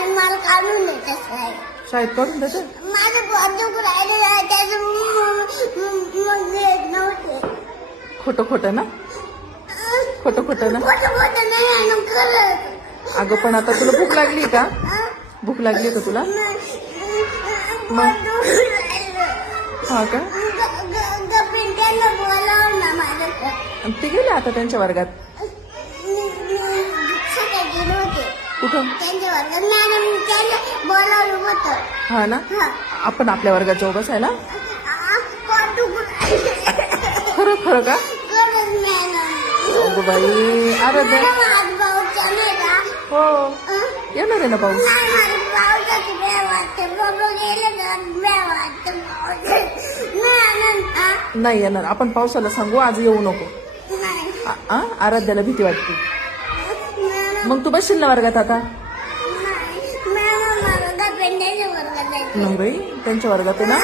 आणि मला काढून देते शाळेत काढून देते. माझं पोट दुखू राहिलेलं त्याचं मग येत नव्हते. खोटं खोटं ना, खोटं खोटं ना. खोटं नाही आणि खरंच. अगं पण आता तुला भूक लागली का? भूक लागली का तुला? पोट दुखू राहिलं. हा का? पिंट्याला बोलावं ना माझ्याकडे. आणि ते गेले आता त्यांच्या वर्गात. सकाळी गेले होते कुठं? त्यांच्या वर्गात. मॅडम त्यांना बोलावलं होतं. हा ना. हा. आपण आपल्या वर्गात जाऊ बसायला. पोट दुखू राहिलं. खरं खरं का? खरंच मॅडम. अगं बाई आराध्या. मॅडम आज भाऊच्या नाही का? हो येणार आहे ना पाऊस. नाही मला पावसाची भ्या वाटते. बाबा गेले का भ्या वाटते पावसाची. नाही आनंद. नाही येणार. आपण पावसाला सांगू आज येऊ नको. नाही आराध्याला भीती वाटते. मॅडम. मग तू बसशील ना वर्गात आता? नाही मॅडम मला का पेंड्याच्या वर्गात जायचं. नाही बाई त्यांच्या वर्गात आहे ना.